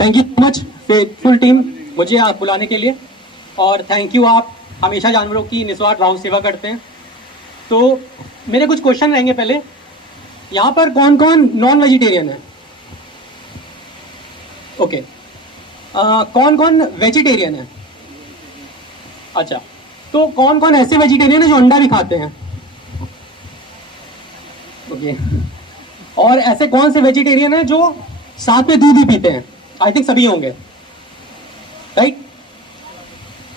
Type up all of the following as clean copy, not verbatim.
Thank you so much faithful team मुझे आप बुलाने के लिए, और थैंक यू, आप हमेशा जानवरों की निस्वार्थ भाव सेवा करते हैं। तो मेरे कुछ क्वेश्चन रहेंगे। पहले, यहाँ पर कौन कौन नॉन वेजिटेरियन है? ओके। कौन कौन वेजिटेरियन है? अच्छा, तो कौन कौन ऐसे वेजिटेरियन है जो अंडा भी खाते हैं? ओके। और ऐसे कौन से वेजिटेरियन है जो साथ में दूध ही पीते हैं? आई थिंक सभी होंगे, राइट?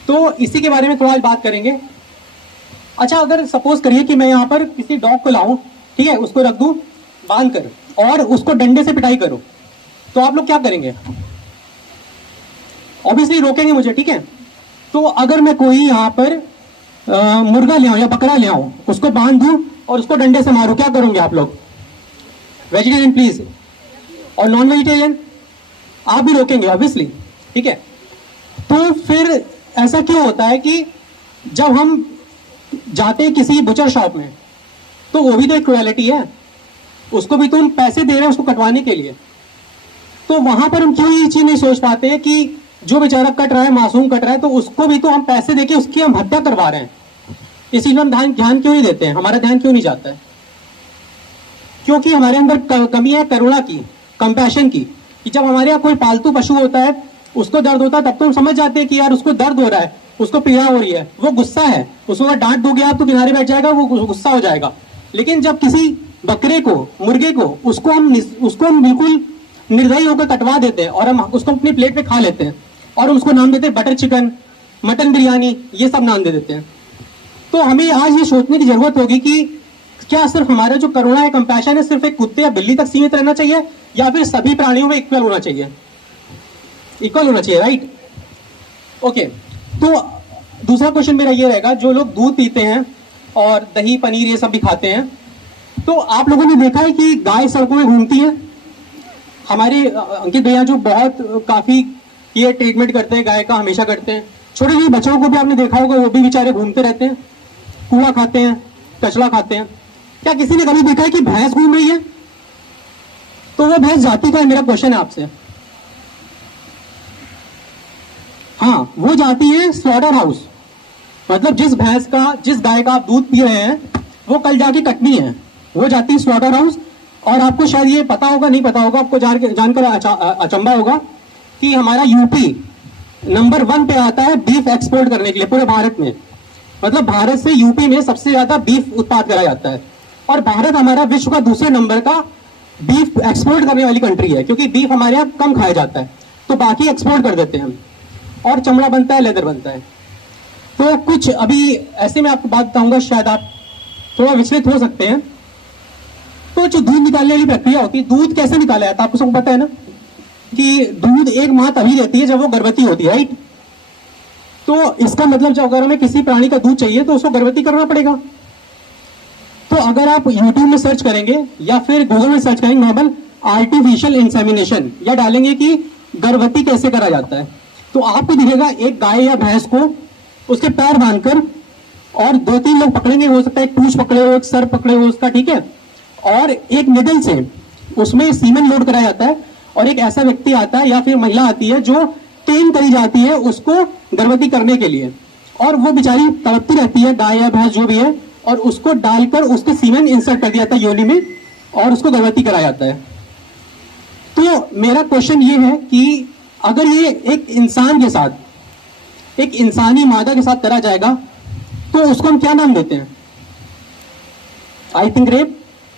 तो इसी के बारे में थोड़ा आज बात करेंगे। अच्छा, अगर सपोज करिए कि मैं यहाँ पर किसी डॉग को लाऊं, ठीक है, उसको रख दूं बांध कर और उसको डंडे से पिटाई करूं, तो आप लोग क्या करेंगे? ऑब्वियसली रोकेंगे मुझे, ठीक है? तो अगर मैं कोई यहाँ पर मुर्गा ले आऊं या बकरा ले आऊं, उसको बांध दूं और उसको डंडे से मारूं, क्या करोगे आप लोग? वेजिटेरियन प्लीज, और नॉन वेजिटेरियन आप भी रोकेंगे ऑब्वियसली, ठीक है? तो फिर ऐसा क्यों होता है कि जब हम जाते हैं किसी बुचर शॉप में, तो वो भी तो एक क्रुएलिटी है, उसको भी तो हम पैसे दे रहे हैं उसको कटवाने के लिए। तो वहां पर हम क्यों ये चीज नहीं सोच पाते हैं कि जो बेचारा कट रहा है, मासूम कट रहा है, तो उसको भी तो हम पैसे देके उसकी हम हत्या करवा रहे हैं। इस चीज में हम ध्यान क्यों नहीं देते हैं? हमारा ध्यान क्यों नहीं जाता है? क्योंकि हमारे अंदर कमी है करुणा की, कंपैशन की, कि जब हमारे यहाँ कोई पालतू पशु होता है, उसको दर्द होता है, तब तो हम समझ जाते हैं कि यार उसको दर्द हो रहा है, उसको पीड़ा हो रही है, वो गुस्सा है, उसको अगर डांट दोगे आप तो किनारे बैठ जाएगा, वो गुस्सा हो जाएगा। लेकिन जब किसी बकरे को, मुर्गे को, उसको हम बिल्कुल निर्दयी होकर कटवा देते हैं और हम उसको अपनी प्लेट पे खा लेते हैं और हम उसको नाम देते हैं बटर चिकन, मटन बिरयानी, ये सब नाम दे देते हैं। तो हमें आज ये सोचने की जरूरत होगी कि क्या सिर्फ हमारा जो करुणा है, कंपैशन है, सिर्फ एक कुत्ते या बिल्ली तक सीमित रहना चाहिए या फिर सभी प्राणियों में इक्वल होना चाहिए? इक्वल होना चाहिए, राइट? ओके। तो दूसरा क्वेश्चन मेरा ये रहेगा, जो लोग दूध पीते हैं और दही पनीर ये सब भी खाते हैं, तो आप लोगों ने देखा है कि गाय सड़कों में घूमती है? हमारे अंकित भैया जो बहुत काफी ये ट्रीटमेंट करते हैं गाय का, हमेशा करते हैं। छोटे छोटे बच्चों को भी आपने देखा होगा, वो भी बेचारे घूमते रहते हैं, कूड़ा खाते हैं, कचरा खाते हैं। क्या किसी ने कभी देखा है कि भैंस घूम रही है? तो वो भैंस जाती का, मेरा क्वेश्चन है आपसे। हाँ, वो जाती है स्लॉटर हाउस, मतलब जिस गाय का आप दूध पी रहे हैं, वो कल जाके कटनी है, वो जाती है स्लॉटर हाउस। और आपको शायद ये पता होगा, नहीं पता होगा, आपको जानकर अचंभा होगा कि हमारा यूपी नंबर 1 पे आता है बीफ एक्सपोर्ट करने के लिए पूरे भारत में। मतलब भारत से यूपी में सबसे ज्यादा बीफ उत्पाद करा जाता है, और भारत हमारा विश्व का दूसरे नंबर का बीफ एक्सपोर्ट करने वाली कंट्री है, क्योंकि बीफ हमारे यहाँ कम खाया जाता है, तो बाकी एक्सपोर्ट कर देते हैं हम, और चमड़ा बनता है, लेदर बनता है। तो कुछ अभी ऐसे मैं आपको बात बताऊंगा, शायद आप थोड़ा विचलित हो सकते हैं। तो जो दूध निकालने वाली प्रक्रिया होती है, दूध कैसे निकाला जाता है आपको सबको पता है ना, कि दूध एक माँ तभी देती है जब वो गर्भवती होती है, राइट? तो इसका मतलब जब अगर हमें किसी प्राणी का दूध चाहिए तो उसको गर्भवती करना पड़ेगा। तो अगर आप YouTube में सर्च करेंगे या फिर गूगल में सर्च करेंगे नॉर्मल आर्टिफिशियल इंसेमिनेशन, या डालेंगे कि गर्भवती कैसे करा जाता है, तो आपको दिखेगा एक गाय या भैंस को उसके पैर बांधकर और 2-3 लोग पकड़ेंगे, हो सकता है एक पूंछ पकड़े हो, एक सर पकड़े हो उसका, ठीक है, और एक निडल से उसमें सीमेन लोड कराया जाता है, और एक ऐसा व्यक्ति आता है या फिर महिला आती है जो ट्रेन करी जाती है उसको गर्भवती करने के लिए, और वो बेचारी तड़पती रहती है, गाय या भैंस जो भी है, और उसको डालकर उसके सीमेन इंसर्ट कर दिया जाता है योनि में और उसको गर्भवती कराया जाता है। तो मेरा क्वेश्चन ये है कि अगर ये एक इंसान के साथ, एक इंसानी मादा के साथ करा जाएगा, तो उसको हम क्या नाम देते हैं? आई थिंक रेप,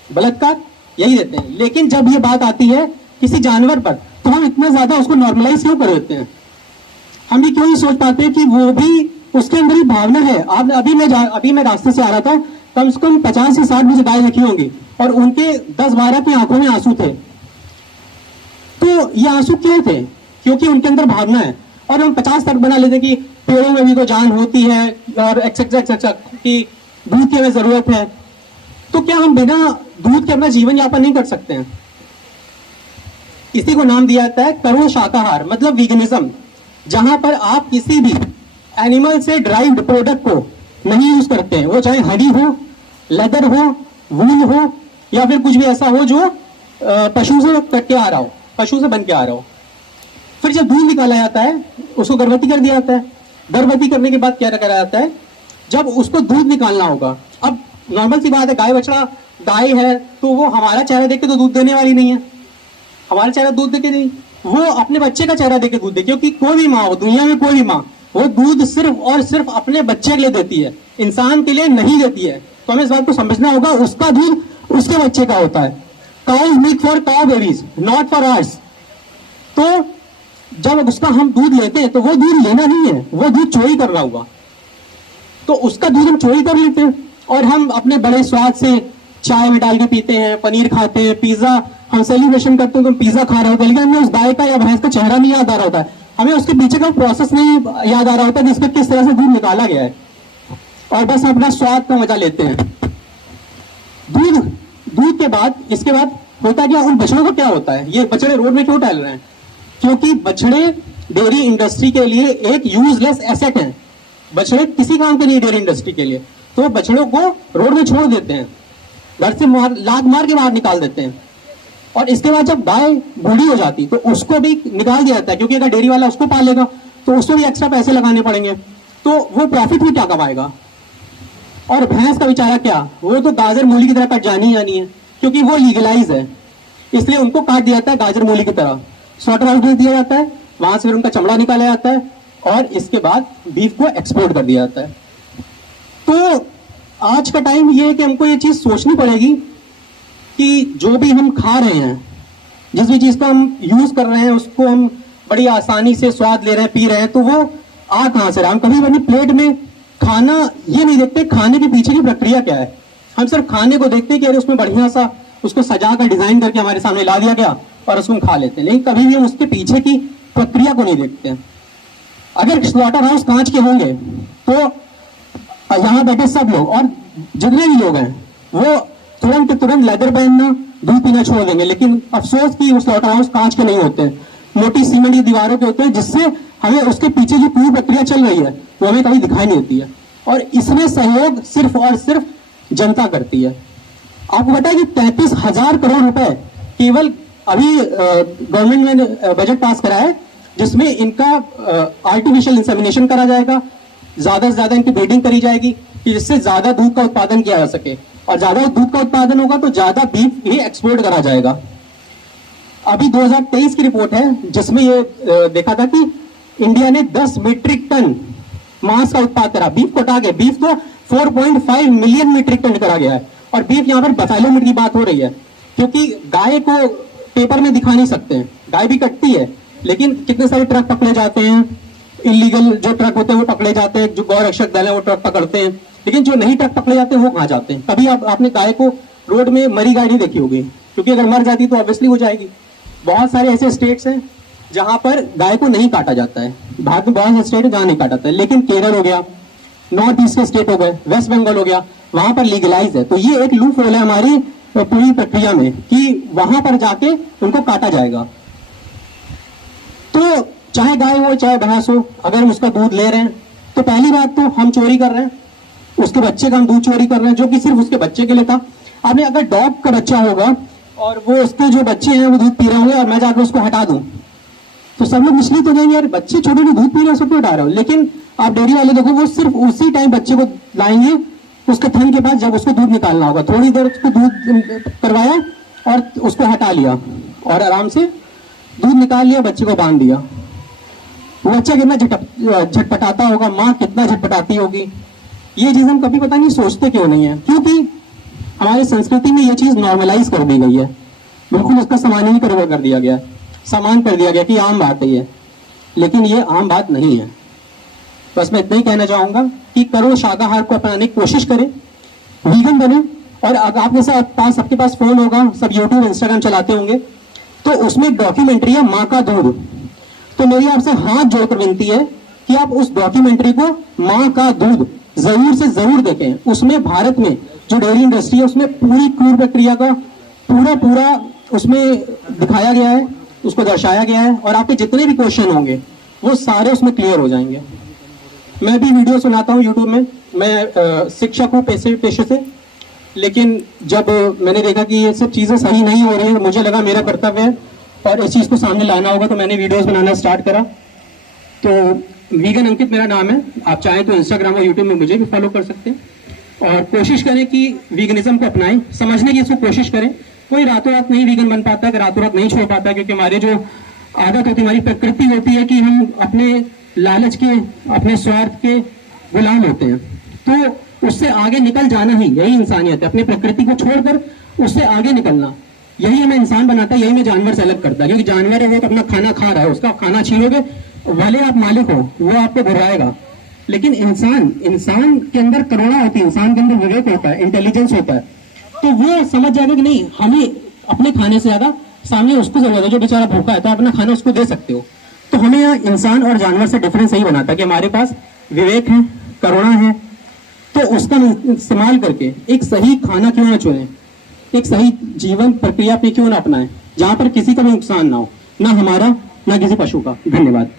बलात्कार, यही देते हैं। लेकिन जब ये बात आती है किसी जानवर पर, तो हम इतना ज्यादा उसको नॉर्मलाइज क्यों कर देते हैं? हम ये क्यों नहीं सोच पाते कि वो भी, उसके अंदर ही भावना है। आप अभी मैं रास्ते से आ रहा था, कम से कम 50 से 60 मुझे गाय रखी होंगी, और उनके 10-12 की आंखों में आंसू थे। तो ये आंसू क्यों थे? क्योंकि उनके अंदर भावना है। और हम 50 तक बना लेते कि पेड़ों में भी तो जान होती है, और एक्सेट्रा कि दूध की हमें जरूरत है। तो क्या हम बिना दूध के अपना जीवन यापन नहीं कर सकते हैं? इसी को नाम दिया जाता है करुण शाकाहार, मतलब वीगनिज्म, जहां पर आप किसी भी एनिमल से ड्राइव्ड प्रोडक्ट को नहीं यूज करते हैं, वो चाहे हनी हो, लेदर हो, वूल हो, या फिर कुछ भी ऐसा हो जो पशु से कट के आ रहा हो, पशु से बन के आ रहा हो। फिर जब दूध निकाला जाता है उसको गर्भवती कर दिया जाता है। गर्भवती करने के बाद क्या करा जाता है, जब उसको दूध निकालना होगा, अब नॉर्मल सी बात है, गाय बछड़ा गाय है तो वो हमारा चेहरा देख के तो दूध देने वाली नहीं है, हमारा चेहरा दूध देके नहीं, वो अपने बच्चे का चेहरा देके दूध दे, क्योंकि कोई भी माँ हो दुनिया में, कोई भी माँ वो दूध सिर्फ और सिर्फ अपने बच्चे के लिए देती है, इंसान के लिए नहीं देती है। तो हमें इस बात को समझना होगा, उसका दूध उसके बच्चे का होता है। Cow's milk for cow babies, not for ours. तो जब उसका हम दूध लेते हैं तो वो दूध लेना नहीं है, वो दूध चोरी कर रहा होगा, तो उसका दूध हम चोरी कर लेते हैं और हम अपने बड़े स्वाद से चाय में डाल के पीते हैं, पनीर खाते हैं, पिज्जा हम सेलिब्रेशन करते हैं तो पिज्जा खा रहे होते हैं, लेकिन हमें उस गाय का या भैंस का चेहरा नहीं याद आ रहा होता है, हमें उसके पीछे का प्रोसेस नहीं याद आ रहा होता है जिसमें किस तरह से दूध निकाला गया है, और बस अपना स्वाद का मजा लेते हैं। दूध के बाद इसके बाद होता क्या, उन बछड़ों का क्या होता है, ये बछड़े रोड में क्यों टहल रहे हैं, क्योंकि बछड़े डेयरी इंडस्ट्री के लिए एक यूजलेस एसेट है। बछड़े किसी काम के नहीं डेयरी इंडस्ट्री के लिए, तो बछड़ों को रोड में छोड़ देते हैं, घर से लात मार के बाहर निकाल देते हैं, और इसके बाद जब गाय बूढ़ी हो जाती तो उसको भी निकाल दिया जाता है, क्योंकि अगर डेयरी वाला उसको पालेगा तो उसको भी एक्स्ट्रा पैसे लगाने पड़ेंगे, तो वो प्रॉफिट भी क्या कमाएगा। और भैंस का बेचारा क्या, वो तो गाजर मूली की तरह कट जानी ही जानी है, क्योंकि वो लीगलाइज है, इसलिए उनको काट दिया जाता है गाजर मूली की तरह, स्लॉटर हाउस भेज दिया जाता है, वहां से फिर उनका चमड़ा निकाला जाता है और इसके बाद बीफ को एक्सपोर्ट कर दिया जाता है। तो आज का टाइम ये है कि हमको ये चीज सोचनी पड़ेगी कि जो भी हम खा रहे हैं, जिस भी चीज को हम यूज कर रहे हैं, उसको हम बड़ी आसानी से स्वाद ले रहे हैं, पी रहे हैं, तो वो आ कहां से रहा। हम कभी अपनी प्लेट में खाना ये नहीं देखते खाने के पीछे की प्रक्रिया क्या है, हम सिर्फ खाने को देखते हैं कि अरे उसमें बढ़िया सा उसको सजा कर डिजाइन करके हमारे सामने ला दिया गया और उसको हम खा लेते हैं, लेकिन कभी भी हम उसके पीछे की प्रक्रिया को नहीं देखते हैं। अगर स्लॉटर हाउस कांच के होंगे तो यहाँ बैठे सब लोग और जितने भी लोग हैं वो तुरंत तुरंत लेदर पहनना, दूध पीना छोड़ देंगे, लेकिन अफसोस कि वो स्लॉटर हाउस कांच के नहीं होते, मोटी सीमेंट की दीवारों के होते हैं, जिससे हमें उसके पीछे जो पूरी प्रक्रिया चल रही है वो हमें कभी दिखाई नहीं देती है, और इसमें सहयोग सिर्फ और सिर्फ जनता करती है। आपको पता है कि 33,000 करोड़ रुपए केवल अभी गवर्नमेंट ने बजट पास करा है, जिसमें इनका आर्टिफिशियल इंसेमिनेशन करा जाएगा, ज्यादा से ज्यादा इनकी ब्रीडिंग करी जाएगी कि जिससे ज्यादा दूध का उत्पादन किया जा सके, और ज्यादा दूध का उत्पादन होगा तो ज्यादा बीफ ही एक्सपोर्ट करा जाएगा। अभी 2023 की रिपोर्ट है जिसमें ये देखा था कि इंडिया ने 10 मीट्रिक टन मांस का उत्पादन करा, बीफ को हटा के, बीफ को 4.5 मिलियन मीट्रिक टन करा गया है, और बीफ यहाँ पर बफेलो मीट की बात हो रही है, क्योंकि गाय को पेपर में दिखा नहीं सकते हैं, गाय भी कटती है, लेकिन कितने सारे ट्रक पकड़े जाते हैं, इलीगल जो ट्रक होते हैं वो पकड़े जाते हैं, जो गौ रक्षक दल है वो ट्रक पकड़ते हैं, लेकिन जो नहीं ट्रक पकड़े जाते हैं वो कहाँ जाते हैं। कभी आपने गाय को रोड में मरी गाय नहीं देखी होगी, क्योंकि अगर मर जाती तो ऑब्वियसली हो जाएगी। बहुत सारे ऐसे स्टेट्स हैं जहां पर गाय को नहीं काटा जाता है, भारत में बहुत से स्टेट है जहां नहीं काटा जाता है, लेकिन केरल हो गया, नॉर्थ ईस्ट के स्टेट हो गए, वेस्ट बंगाल हो गया, वहां पर लीगलाइज है। तो ये एक लूप होल है हमारी पूरी प्रक्रिया में कि वहां पर जाके उनको काटा जाएगा। तो चाहे गाय हो चाहे भैंस हो, अगर हम उसका दूध ले रहे हैं तो पहली बात तो हम चोरी कर रहे हैं, उसके बच्चे का हम दूध चोरी कर रहे हैं, जो कि सिर्फ उसके बच्चे के लिए था। आपने अगर डॉग का बच्चा होगा और वो उसके जो बच्चे हैं वो दूध पी रहे होंगे और मैं जाकर उसको हटा दूं तो सब लोग विचलित हो जाएंगे, यार बच्चे छोटे दूध पी रहे हैं उसको क्यों हटा रहे हो। लेकिन आप डेयरी वाले देखो, वो सिर्फ उसी टाइम बच्चे को लाएंगे उसके थन के पास जब उसको दूध निकालना होगा, थोड़ी देर उसको दूध करवाया और उसको हटा लिया और आराम से दूध निकाल लिया, बच्चे को बांध दिया। वो बच्चा कितना झटपटाता होगा, माँ कितना झटपटाती होगी, ये चीज हम कभी पता नहीं सोचते क्यों नहीं है, क्योंकि हमारी संस्कृति में ये चीज नॉर्मलाइज कर दी गई है, बिल्कुल उसका सामान्य कर दिया गया, सामान कर दिया गया कि आम बात है ये, लेकिन ये आम बात नहीं है। बस मैं इतना ही कहना चाहूंगा कि करो शाकाहार को अपनाने की कोशिश करें, वीगन बने, और आपके पास सबके पास फोन होगा, सब यूट्यूब इंस्टाग्राम चलाते होंगे, तो उसमें एक डॉक्यूमेंट्री है माँ का दूध। तो मेरी आपसे हाथ जोड़कर विनती है कि आप उस डॉक्यूमेंट्री को माँ का दूध जरूर से जरूर देखें। उसमें भारत में जो डेयरी इंडस्ट्री है उसमें पूरी क्रूर प्रक्रिया का पूरा उसमें दिखाया गया है, उसको दर्शाया गया है, और आपके जितने भी क्वेश्चन होंगे वो सारे उसमें क्लियर हो जाएंगे। मैं भी वीडियो सुनाता हूँ यूट्यूब में, मैं शिक्षक हूँ पेशे से, लेकिन जब मैंने देखा कि ये सब चीजें सही नहीं हो रही है, मुझे लगा मेरा कर्तव्य है और इस चीज़ को सामने लाना होगा, तो मैंने वीडियोस बनाना स्टार्ट करा। तो वीगन अंकित मेरा नाम है, आप चाहें तो इंस्टाग्राम और यूट्यूब में मुझे भी फॉलो कर सकते हैं। और कोशिश करें कि वीगनिज्म को अपनाएं, समझने की इसको कोशिश करें। कोई रातों रात नहीं वीगन बन पाता है, रातों रात नहीं छोड़ पाता है, क्योंकि हमारे जो आदत होती है, हमारी प्रकृति होती है कि हम अपने लालच के, अपने स्वार्थ के गुलाम होते हैं। तो उससे आगे निकल जाना ही यही इंसानियत है, अपनी प्रकृति को छोड़कर उससे आगे निकलना, यही हमें इंसान बनाता है, यही हमें जानवर से अलग करता है। क्योंकि जानवर है वो तो अपना खाना खा रहा है, उसका खाना छीनोगे भले आप मालिक हो, वो आपको घुराएगा। लेकिन इंसान के अंदर करुणा होती है, इंसान के अंदर विवेक होता है, इंटेलिजेंस होता है, तो वो समझ जाएगा कि नहीं, हमें अपने खाने से ज्यादा सामने उसको जरूरत है, जो बेचारा भूखा है, तो अपना खाना उसको दे सकते हो। तो हमें यहाँ इंसान और जानवर से डिफरेंस यही बनाता है कि हमारे पास विवेक है, करुणा है, तो उसका इस्तेमाल करके एक सही खाना क्यों ना चुने, एक सही जीवन प्रक्रिया पे क्यों ना अपनाएं, जहां पर किसी का भी नुकसान ना हो, ना हमारा ना किसी पशु का। धन्यवाद।